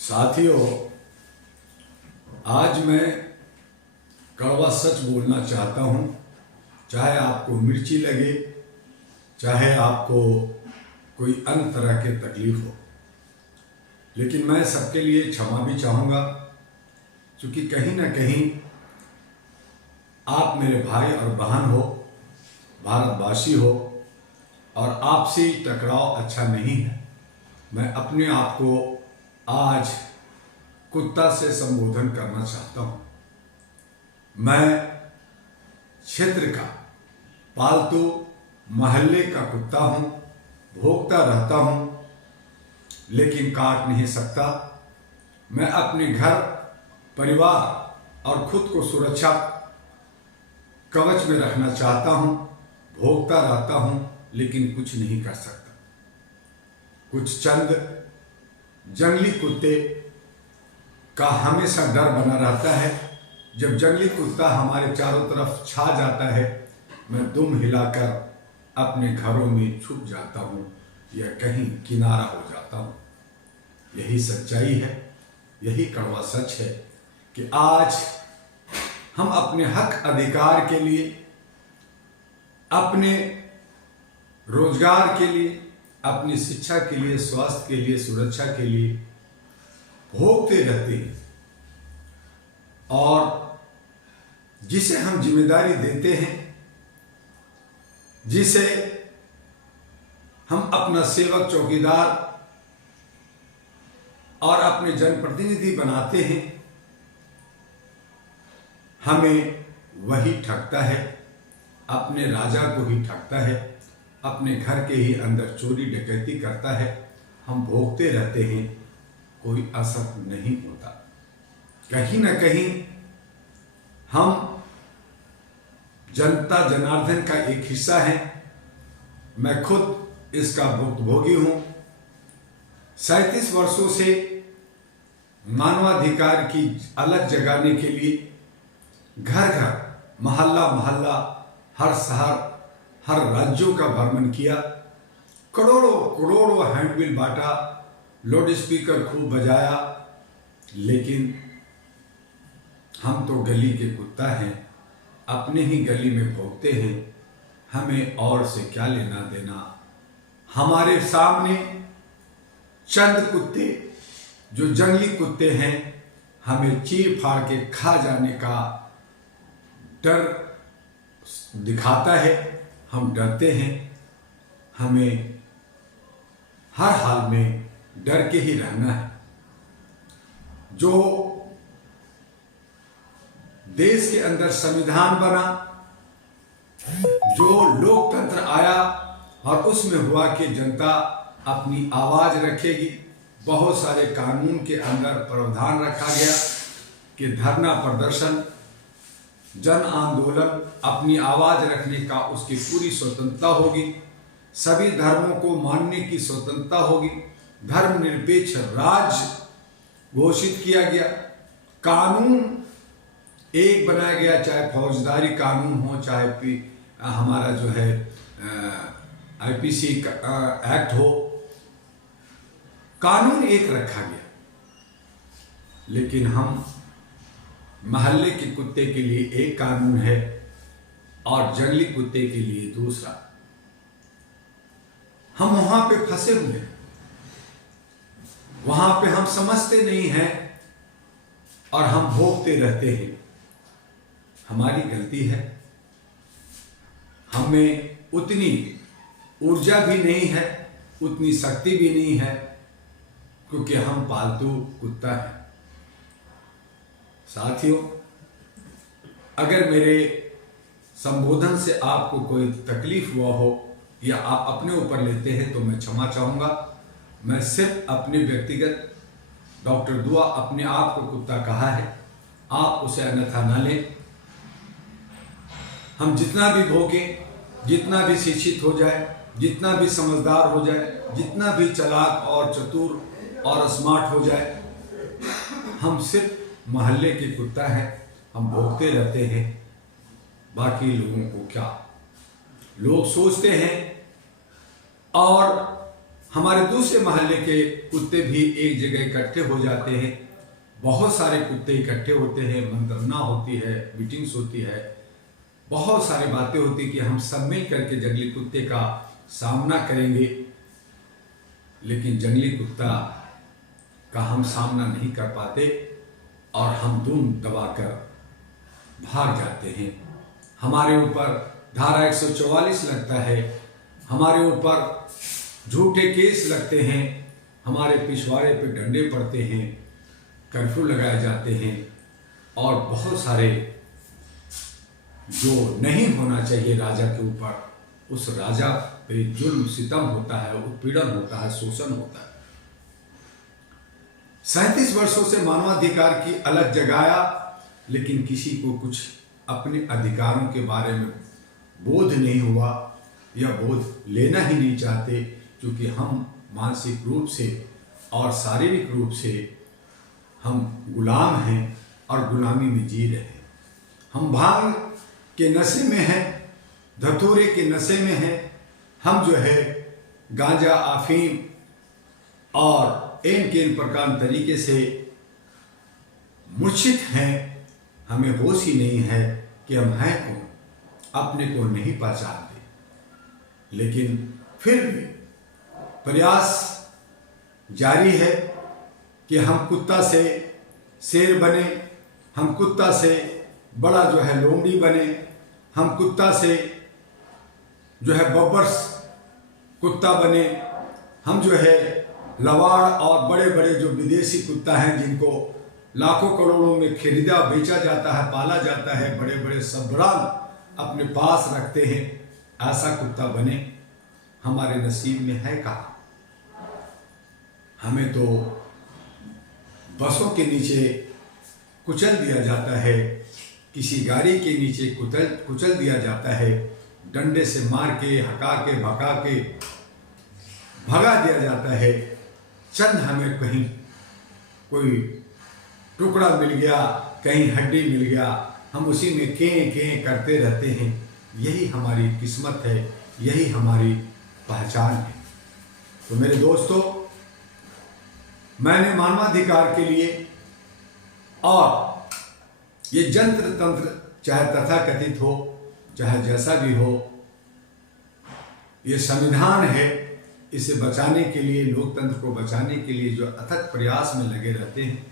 साथियों, आज मैं कड़वा सच बोलना चाहता हूँ। चाहे आपको मिर्ची लगे, चाहे आपको कोई अन्य तरह के तकलीफ हो, लेकिन मैं सबके लिए क्षमा भी चाहूँगा, क्योंकि कहीं ना कहीं आप मेरे भाई और बहन हो, भारतवासी हो, और आपसी टकराव अच्छा नहीं है। मैं अपने आप को आज कुत्ता से संबोधन करना चाहता हूँ। मैं क्षेत्र का पालतू मोहल्ले का कुत्ता हूँ, भौंकता रहता हूँ, लेकिन काट नहीं सकता। मैं अपने घर, परिवार और खुद को सुरक्षा कवच में रखना चाहता हूँ। भौंकता रहता हूँ, लेकिन कुछ नहीं कर सकता। कुछ चंद जंगली कुत्ते का हमेशा डर बना रहता है। जब जंगली कुत्ता हमारे चारों तरफ छा जाता है, मैं दुम हिलाकर अपने घरों में छुप जाता हूँ या कहीं किनारा हो जाता हूँ। यही सच्चाई है, यही कड़वा सच है कि आज हम अपने हक अधिकार के लिए, अपने रोजगार के लिए, अपनी शिक्षा के लिए, स्वास्थ्य के लिए, सुरक्षा के लिए भोगते रहते हैं। और जिसे हम जिम्मेदारी देते हैं, जिसे हम अपना सेवक, चौकीदार और अपने जनप्रतिनिधि बनाते हैं, हमें वही ठगता है, अपने राजा को ही ठगता है, अपने घर के ही अंदर चोरी डकैती करता है। हम भोगते रहते हैं, कोई असर नहीं होता। कहीं ना कहीं हम जनता जनार्दन का एक हिस्सा है। मैं खुद इसका भुक्तभोगी हूं। 37 वर्षों से मानवाधिकार की अलग जगाने के लिए घर घर, मोहल्ला मोहल्ला, हर शहर, हर राज्यों का भ्रमण किया। करोड़ों करोड़ों हैंडबिल बांटा, लाउड स्पीकर खूब बजाया, लेकिन हम तो गली के कुत्ता हैं, अपने ही गली में भौंकते हैं। हमें और से क्या लेना देना। हमारे सामने चंद कुत्ते, जो जंगली कुत्ते हैं, हमें चीर फाड़ के खा जाने का डर दिखाता है। हम डरते हैं। हमें हर हाल में डर के ही रहना है। जो देश के अंदर संविधान बना, जो लोकतंत्र आया, और उसमें हुआ कि जनता अपनी आवाज रखेगी। बहुत सारे कानून के अंदर प्रावधान रखा गया कि धरना प्रदर्शन, जन आंदोलन, अपनी आवाज रखने का उसकी पूरी स्वतंत्रता होगी। सभी धर्मों को मानने की स्वतंत्रता होगी। धर्मनिरपेक्ष राज्य घोषित किया गया। कानून एक बनाया गया, चाहे फौजदारी कानून हो, चाहे हमारा जो है आईपीसी एक्ट हो, कानून एक रखा गया। लेकिन हम मोहल्ले के कुत्ते के लिए एक कानून है और जंगली कुत्ते के लिए दूसरा। हम वहां पे फंसे हुए हैं। वहां पे हम समझते नहीं हैं और हम भोगते रहते हैं। हमारी गलती है। हमें उतनी ऊर्जा भी नहीं है, उतनी शक्ति भी नहीं है, क्योंकि हम पालतू कुत्ता हैं। साथियों, अगर मेरे संबोधन से आपको कोई तकलीफ हुआ हो या आप अपने ऊपर लेते हैं, तो मैं क्षमा चाहूँगा। मैं सिर्फ अपने व्यक्तिगत, डॉक्टर दुआ अपने आप को कुत्ता कहा है, आप उसे अन्यथा ना लें। हम जितना भी भोगे, जितना भी शिक्षित हो जाए, जितना भी समझदार हो जाए, जितना भी चालाक और चतुर और स्मार्ट हो जाए, हम सिर्फ मोहल्ले के कुत्ता हैं। हम भोगते रहते हैं। बाकी लोगों को क्या, लोग सोचते हैं और हमारे दूसरे मोहल्ले के कुत्ते भी एक जगह इकट्ठे हो जाते हैं। बहुत सारे कुत्ते इकट्ठे होते हैं, मंत्रणा होती है, मीटिंग्स होती है, बहुत सारी बातें होती कि हम सब मिल करके जंगली कुत्ते का सामना करेंगे। लेकिन जंगली कुत्ता का हम सामना नहीं कर पाते और हम धूम दबाकर भाग जाते हैं। हमारे ऊपर धारा 144 लगता है, हमारे ऊपर झूठे केस लगते हैं, हमारे पिछवाड़े पे डंडे पड़ते हैं, कर्फ्यू लगाए जाते हैं और बहुत सारे जो नहीं होना चाहिए राजा के ऊपर, उस राजा पे जुल्म सितम होता है, उत्पीड़न होता है, शोषण होता है। 37 वर्षों से मानवाधिकार की अलग जगाया, लेकिन किसी को कुछ अपने अधिकारों के बारे में बोध नहीं हुआ या बोध लेना ही नहीं चाहते, क्योंकि हम मानसिक रूप से और शारीरिक रूप से हम गुलाम हैं और गुलामी में जी रहे हैं। हम भांग के नशे में हैं, धतूरे के नशे में हैं, हम जो है गांजा, अफीम और इन प्रकार तरीके से मूर्छित हैं। हमें होश ही नहीं है कि हम हैं कौन, अपने को नहीं पहचानते। लेकिन फिर भी प्रयास जारी है कि हम कुत्ता से शेर बने, हम कुत्ता से बड़ा जो है लोमड़ी बने, हम कुत्ता से जो है बब्बर्स कुत्ता बने, हम जो है लवाड़ और बड़े बड़े जो विदेशी कुत्ता हैं जिनको लाखों करोड़ों में खरीदा बेचा जाता है, पाला जाता है, बड़े बड़े सरबराह अपने पास रखते हैं, ऐसा कुत्ता बने। हमारे नसीब में है कहाँ? हमें तो बसों के नीचे कुचल दिया जाता है, किसी गाड़ी के नीचे कुचल दिया जाता है, डंडे से मार के, हका के, भगा के भगा दिया जाता है। चंद हमें कहीं कोई टुकड़ा मिल गया, कहीं हड्डी मिल गया, हम उसी में कें करते रहते हैं। यही हमारी किस्मत है, यही हमारी पहचान है। तो मेरे दोस्तों, मैंने मानवाधिकार के लिए और ये जंत्र तंत्र चाहे तथाकथित हो, चाहे जैसा भी हो, ये संविधान है, इसे बचाने के लिए, लोकतंत्र को बचाने के लिए जो अथक प्रयास में लगे रहते हैं।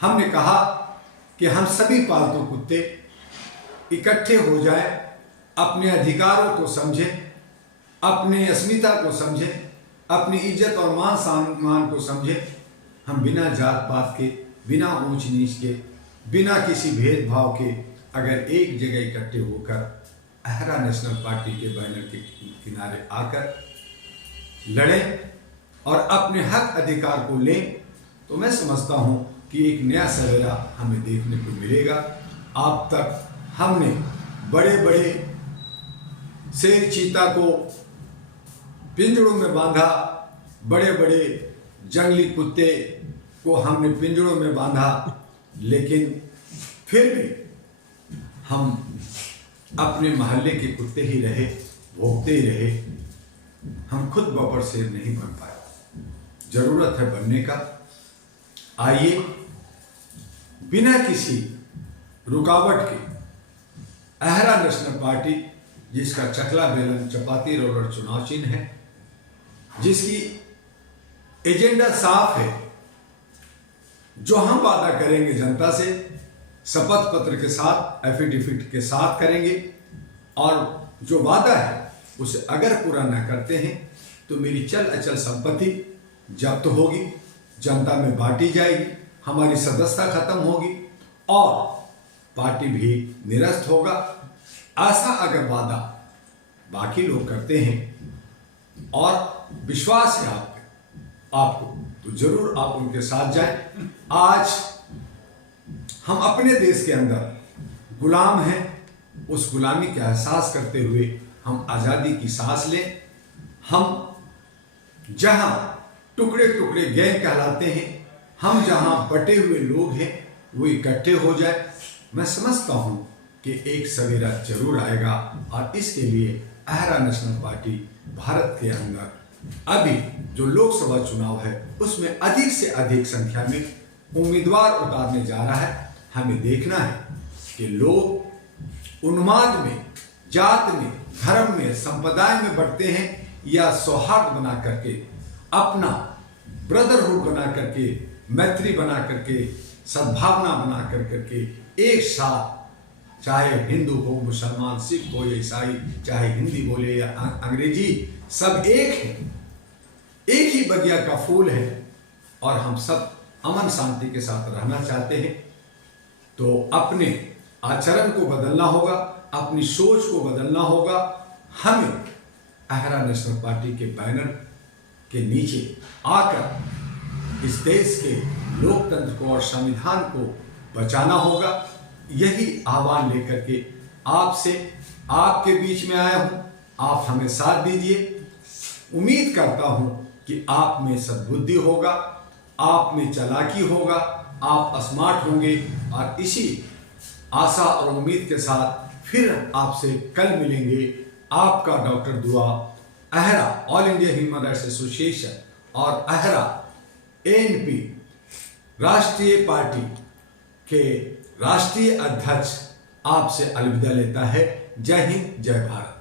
हमने कहा कि हम सभी पालतू कुत्ते इकट्ठे हो जाएं, अपने अधिकारों को समझें, अपने अस्मिता को समझें, अपनी इज्जत और मान सम्मान को समझें। हम बिना जात पात के, बिना ऊंच नीच के, बिना किसी भेदभाव के अगर एक जगह इकट्ठे होकर अहरा नेशनल पार्टी के बैनर के किनारे आकर लड़ें और अपने हक अधिकार को लें, तो मैं समझता हूं कि एक नया सवेरा हमें देखने को मिलेगा। अब तक हमने बड़े बड़े शेर चीता को पिंजड़ों में बांधा, बड़े बड़े जंगली कुत्ते को हमने पिंजड़ों में बांधा, लेकिन फिर भी हम अपने मोहल्ले के कुत्ते ही रहे, भोगते ही रहे। हम खुद बब्बर शेर नहीं बन पाए, जरूरत है बनने का। आइए बिना किसी रुकावट के अहरा नेशनल पार्टी, जिसका चकला बेलन चपाती रोलर चुनाव चिन्ह है, जिसकी एजेंडा साफ है, जो हम वादा करेंगे जनता से, शपथ पत्र के साथ, एफिडेविट के साथ करेंगे, और जो वादा है उसे अगर पूरा न करते हैं तो मेरी चल अचल संपत्ति जब्त होगी, जनता में बांटी जाएगी, हमारी सदस्यता खत्म होगी और पार्टी भी निरस्त होगा। ऐसा अगर वादा बाकी लोग करते हैं और विश्वास है आपको, तो जरूर आप उनके साथ जाएं। आज हम अपने देश के अंदर गुलाम हैं, उस गुलामी का एहसास करते हुए हम आज़ादी की सांस लें। हम जहां टुकड़े टुकड़े गैंग कहलाते हैं, हम जहां बटे हुए लोग हैं, वो इकट्ठे हो जाए। मैं समझता हूं कि एक सवेरा जरूर आएगा और इसके लिए अहरा नेशनल पार्टी भारत के अंदर अभी जो लोकसभा चुनाव है उसमें अधिक से अधिक संख्या में उम्मीदवार उतारने जा रहा है। हमें देखना है कि लोग उन्माद में, जात में, धर्म में, संप्रदाय में बढ़ते हैं या सौहार्द बना करके, अपना ब्रदरहुड बना करके, मैत्री बना करके, सद्भावना बना करके एक साथ, चाहे हिंदू हो, मुसलमान, सिख हो या ईसाई, चाहे हिंदी बोले या अंग्रेजी, सब एक है, एक ही बगिया का फूल है और हम सब अमन शांति के साथ रहना चाहते हैं। तो अपने आचरण को बदलना होगा, अपनी सोच को बदलना होगा। हमें अहरा नेशनल पार्टी के बैनर के नीचे आकर इस देश के लोकतंत्र को और संविधान को बचाना होगा। यही आह्वान लेकर के आपसे, आपके बीच में आया हूं। आप हमें साथ दीजिए। उम्मीद करता हूं कि आप में सद्बुद्धि होगा, आप में चालाकी होगा, आप स्मार्ट होंगे और इसी आशा और उम्मीद के साथ फिर आपसे कल मिलेंगे। आपका doctor Dua, AHRA all India human rights association और अहरा ANP राष्ट्रीय पार्टी के राष्ट्रीय अध्यक्ष आपसे अलविदा लेता है। जय हिंद, जय भारत।